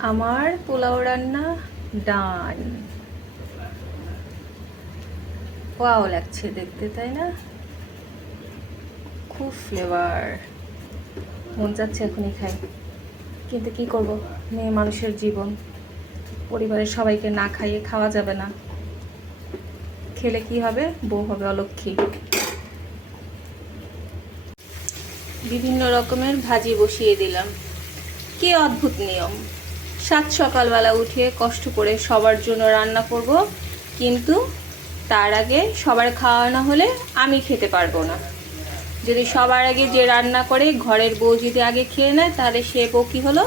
আমার পোলাও রান্না ডান। ওয়াও লাগছে দেখতে, তাই না? খুব ফ্লেভার মন যাচ্ছে এখনই খাই। কিন্তু কি করব? মেয়ে মানুষের জীবন। পরিবারের সবাইকে না খাইয়ে খাওয়া যাবে না। খেলে কি হবে? বউ হবে অলক্ষী। বিভিন্ন রকমের ভাজি বসিয়ে দিলাম। কি অদ্ভুত নিয়ম। সাত সকালবেলা উঠে কষ্ট করে সবার জন্য রান্না করব, কিন্তু তার আগে সবার খাওয়া না হলে আমি খেতে পারব না। যদি সবার আগে যে রান্না করে, ঘরের বউ যদি আগে খেয়ে নেয়, তাহলে সে বউ কী হলো?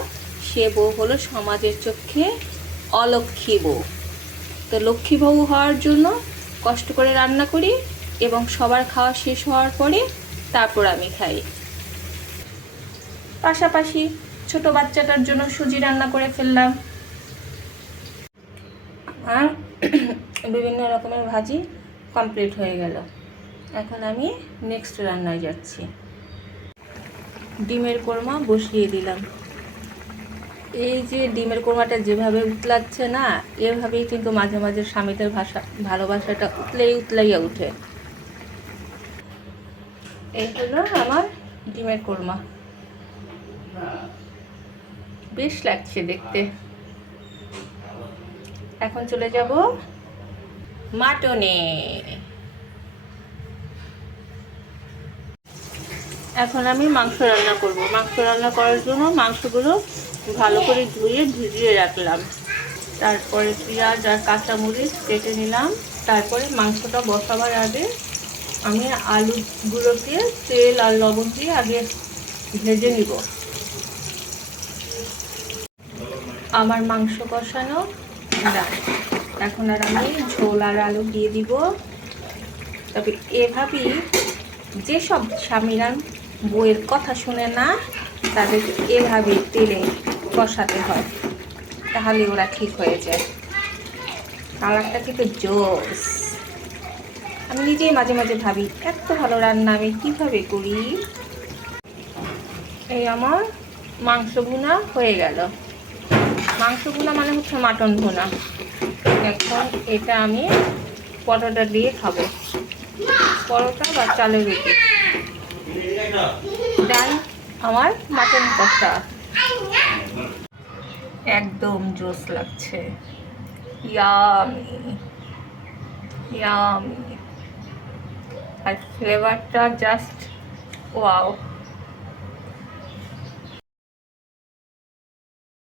সে বউ হলো সমাজের চোখে অলক্ষী বউ। তো লক্ষ্মী বউ হওয়ার জন্য কষ্ট করে রান্না করি এবং সবার খাওয়া শেষ হওয়ার পরে তারপর আমি খাই। পাশাপাশি ছোট বাচ্চাটার জন্য সুজি রান্না করে ফেললাম। আর বিভিন্ন রকমের ভাজি কমপ্লিট হয়ে গেল। এখন আমি নেক্সট রান্নায় যাচ্ছি। ডিমের কোরমা বসিয়ে দিলাম। এই যে ডিমের কোরমাটা যেভাবে উতলাচ্ছে না, এভাবেই কিন্তু মাঝে মাঝে স্বামীদের ভাষা, ভালোবাসাটা উতলেই উতলাইয়া উঠে। এই হলো আমার ডিমের কোরমা। বেশ লাগছে দেখতে। এখন চলে যাব মাটনে। এখন আমি মাংস রান্না করব। মাংস রান্না করার জন্য মাংসগুলো ভালো করে ধুয়ে ভিজিয়ে রাখলাম। তারপরে পেঁয়াজ আর কাঁচামরিচ কেটে নিলাম। তারপরে মাংসটা বসাবার আগে আমি আলুগুলোকে তেল আর লবণ দিয়ে আগে ভেজে নিব। আমার মাংস কষানো এখন আর আমি ঝোল আর আলু দিয়ে দিব। তবে এভাবেই যেসব স্বামীরা বইয়ের কথা শুনে না, তাদের এভাবে তেলে কষাতে হয়। তাহলে ওরা ঠিক হয়ে যায়। কালারটা কিন্তু জোস। আমি নিজেই মাঝে মাঝে ভাবি, এত ভালো রান্না আমি কীভাবে করি? এই আমার মাংস ভুনা হয়ে গেল। মাংস ভুনা মানে হচ্ছে মাটন ভুনা। এখন এটা আমি পরোটা দিয়ে খাব। পরোটা বা চালের রুটি। ডান আমার মাটন কষা একদম জোস লাগছে। ইয়ামি। ইয়ামি। আর ফ্লেভারটা জাস্ট ওয়াও